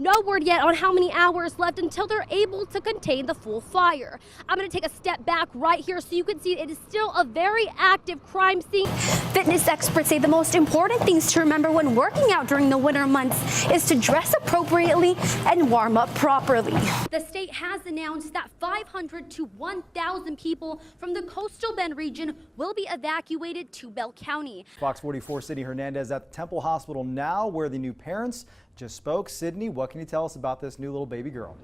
No word yet on how many hours left until they're able to contain the full fire. I'm going to take a step back right here so you can see it is still a very active crime scene. Fitness experts say the most important things to remember when working out during the winter months is to dress appropriately and warm up properly. The state has announced that 500 to 1,000 people from the coastal Bend region will be evacuated to Bell County. Fox 44 Sydney Hernandez at the Temple Hospital now, where the new parents just spoke. Sydney, what can you tell us about this new little baby girl?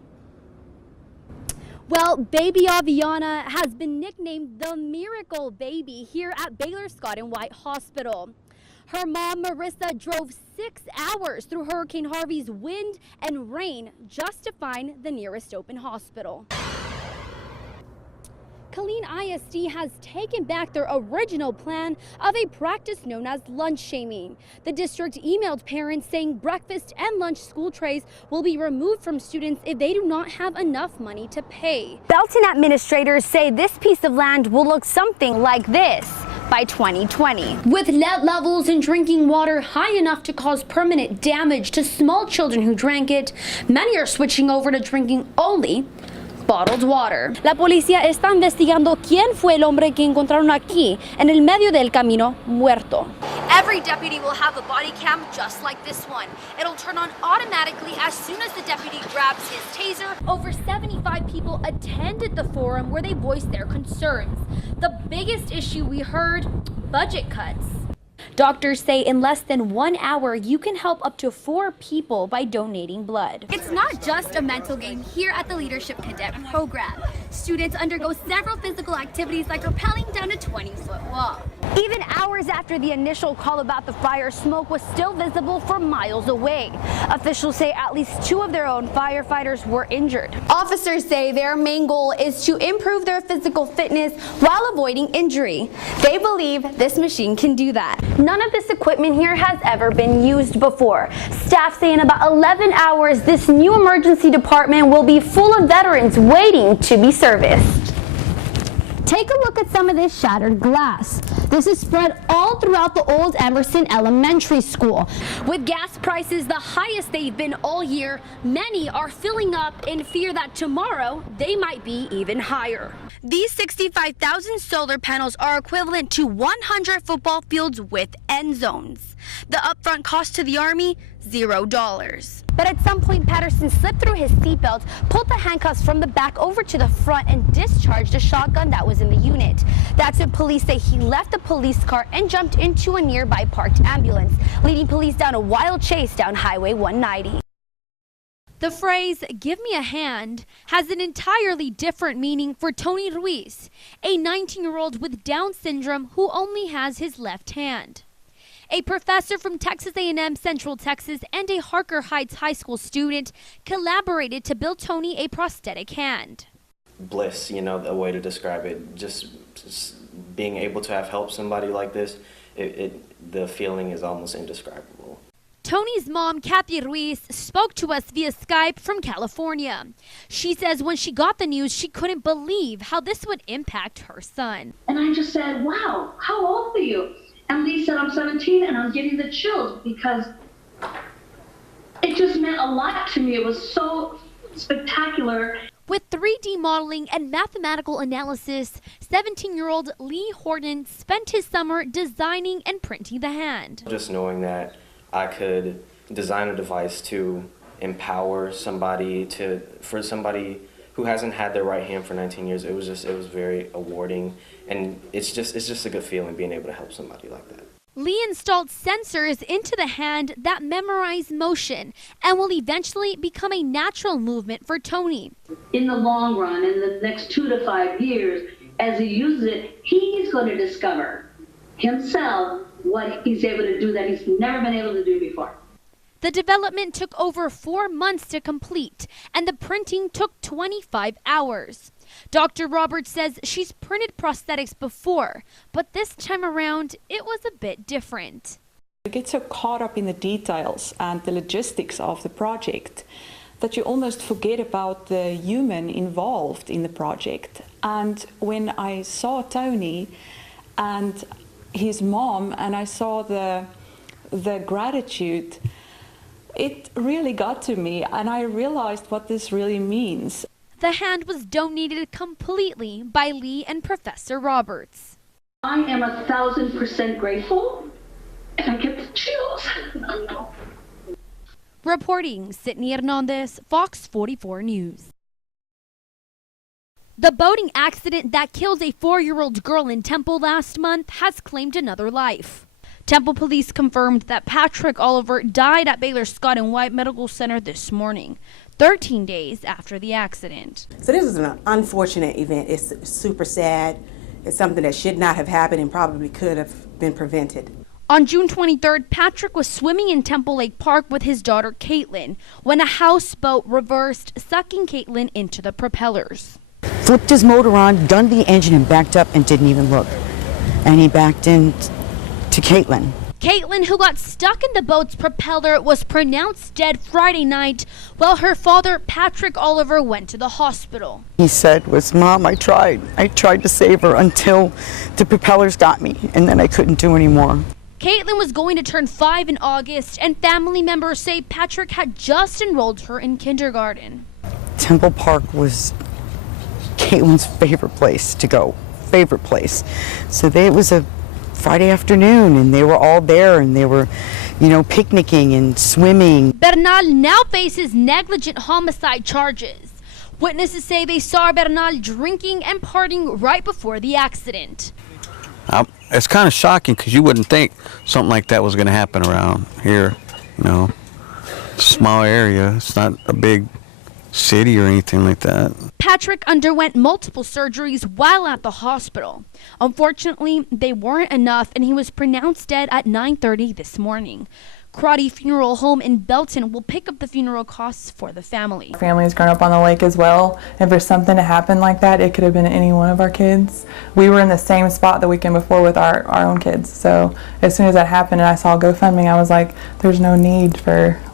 Well, baby Aviana has been nicknamed the Miracle Baby here at Baylor Scott and White Hospital. Her mom, Marissa, drove 6 hours through Hurricane Harvey's wind and rain just to find the nearest open hospital. Killeen ISD has taken back their original plan of a practice known as lunch shaming. The district emailed parents saying breakfast and lunch school trays will be removed from students if they do not have enough money to pay. Belton administrators say this piece of land will look something like this by 2020. With lead levels in drinking water high enough to cause permanent damage to small children who drank it, many are switching over to drinking only bottled water. La policía está investigando quién fue el hombre que encontraron aquí en el medio del camino muerto. Every deputy will have a body cam just like this one. It'll turn on automatically as soon as the deputy grabs his taser. Over 75 people attended the forum where they voiced their concerns. The biggest issue we heard, budget cuts. Doctors say in less than 1 hour, you can help up to 4 people by donating blood. It's not just a mental game here at the Leadership Cadet program. Students undergo several physical activities like rappelling down a 20-foot wall. Even hours after the initial call about the fire, smoke was still visible for miles away. Officials say at least 2 of their own firefighters were injured. Officers say their main goal is to improve their physical fitness while avoiding injury. They believe this machine can do that. None of this equipment here has ever been used before. Staff say in about 11 hours, this new emergency department will be full of veterans waiting to be serviced. Take a look at some of this shattered glass. This is spread all throughout the old Emerson Elementary School. With gas prices the highest they've been all year, many are filling up in fear that tomorrow they might be even higher. These 65,000 solar panels are equivalent to 100 football fields with end zones. The upfront cost to the Army, $0. But at some point, Patterson slipped through his seatbelt, pulled the handcuffs from the back over to the front, and discharged a shotgun that was in the unit. That's when police say he left the police car and jumped into a nearby parked ambulance, leading police down a wild chase down Highway 190. The phrase, "give me a hand," has an entirely different meaning for Tony Ruiz, a 19-year-old with Down syndrome who only has his left hand. A professor from Texas A&M Central Texas and a Harker Heights High School student collaborated to build Tony a prosthetic hand. Bliss, you know, the way to describe it. Just being able to have helped somebody like this, the feeling is almost indescribable. Tony's mom, Kathy Ruiz, spoke to us via Skype from California. She says when she got the news, she couldn't believe how this would impact her son. And I just said, wow, how old are you? And Lee said, I'm 17, and I'm getting the chills because it just meant a lot to me. It was so spectacular. With 3D modeling and mathematical analysis, 17-year-old Lee Horton spent his summer designing and printing the hand. Just knowing that I could design a device to empower somebody, for somebody who hasn't had their right hand for 19 years, it was very awarding, and it's just a good feeling being able to help somebody like that. Lee installed sensors into the hand that memorize motion and will eventually become a natural movement for Tony. In the long run, in the next 2 to 5 years, as he uses it, he's going to discover himself what he's able to do that he's never been able to do before. The development took over 4 months to complete, and the printing took 25 hours. Dr. Roberts says she's printed prosthetics before, but this time around, it was a bit different. You get so caught up in the details and the logistics of the project that you almost forget about the human involved in the project. And when I saw Tony and his mom, and I saw the gratitude, It really got to me, and I realized what this really means. The hand was donated completely by Lee and Professor Roberts. I am 1,000% grateful, and I get the chills. Reporting, Sydney Hernandez, Fox 44 News. The boating accident that killed a 4-year-old girl in Temple last month has claimed another life. Temple police confirmed that Patrick Oliver died at Baylor Scott & White Medical Center this morning, 13 days after the accident. So this is an unfortunate event. It's super sad. It's something that should not have happened and probably could have been prevented. On June 23rd, Patrick was swimming in Temple Lake Park with his daughter Caitlin when a houseboat reversed, sucking Caitlin into the propellers. Flipped his motor on, gunned the engine, and backed up and didn't even look. And he backed into Caitlin. Caitlin, who got stuck in the boat's propeller, was pronounced dead Friday night, while her father, Patrick Oliver, went to the hospital. He said, Mom, I tried to save her until the propellers got me, and then I couldn't do anymore. Caitlin was going to turn 5 in August, and family members say Patrick had just enrolled her in kindergarten. Temple Park was Caitlin's favorite place to go, favorite place. So it was a Friday afternoon, and they were all there, and they were, picnicking and swimming. Bernal now faces negligent homicide charges. Witnesses say they saw Bernal drinking and partying right before the accident. It's kind of shocking because you wouldn't think something like that was going to happen around here. Small area. It's not a big city or anything like that. Patrick underwent multiple surgeries while at the hospital. Unfortunately, they weren't enough, and he was pronounced dead at 9:30 this morning. Crotty Funeral Home in Belton will pick up the funeral costs for the family. Family's grown up on the lake as well. If there's something to happen like that, it could have been any one of our kids. We were in the same spot the weekend before with our own kids. So as soon as that happened and I saw GoFundMe, I was like, there's no need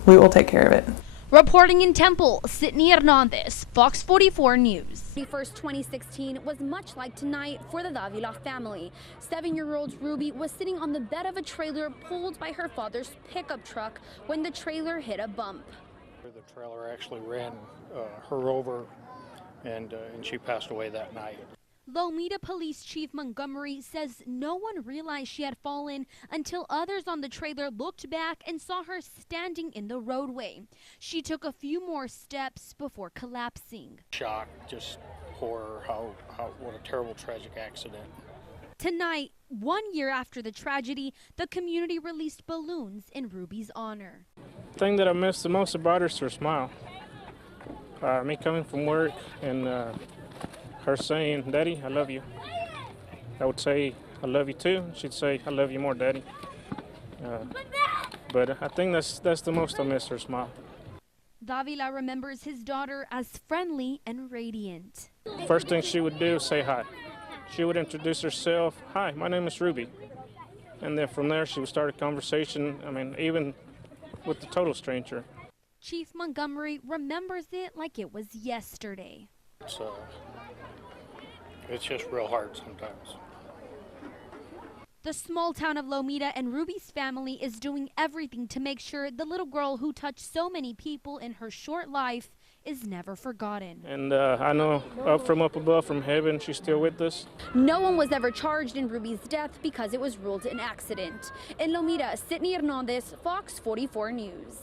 we will take care of it. Reporting in Temple, Sydney Hernandez, Fox 44 News. The first 2016 was much like tonight for the Davila family. 7-year-old Ruby was sitting on the bed of a trailer pulled by her father's pickup truck when the trailer hit a bump. The trailer actually ran her over, and she passed away that night. Lomita Police Chief Montgomery says no one realized she had fallen until others on the trailer looked back and saw her standing in the roadway. She took a few more steps before collapsing. Shock, just horror, what a terrible tragic accident. Tonight, 1 year after the tragedy, the community released balloons in Ruby's honor. The thing that I miss the most about her is her smile. Me coming from work and her saying, "Daddy, I love you." I would say, "I love you too." She'd say, "I love you more, Daddy." But I think that's the most I miss, her smile. Davila remembers his daughter as friendly and radiant. First thing she would do is say hi. She would introduce herself. "Hi, my name is Ruby." And then from there she would start a conversation, even with the total stranger. Chief Montgomery remembers it like it was yesterday. It's just real hard sometimes. The small town of Lomita and Ruby's family is doing everything to make sure the little girl who touched so many people in her short life is never forgotten. And I know up above from heaven, she's still with us. No one was ever charged in Ruby's death because it was ruled an accident. In Lomita, Sydney Hernandez, Fox 44 News.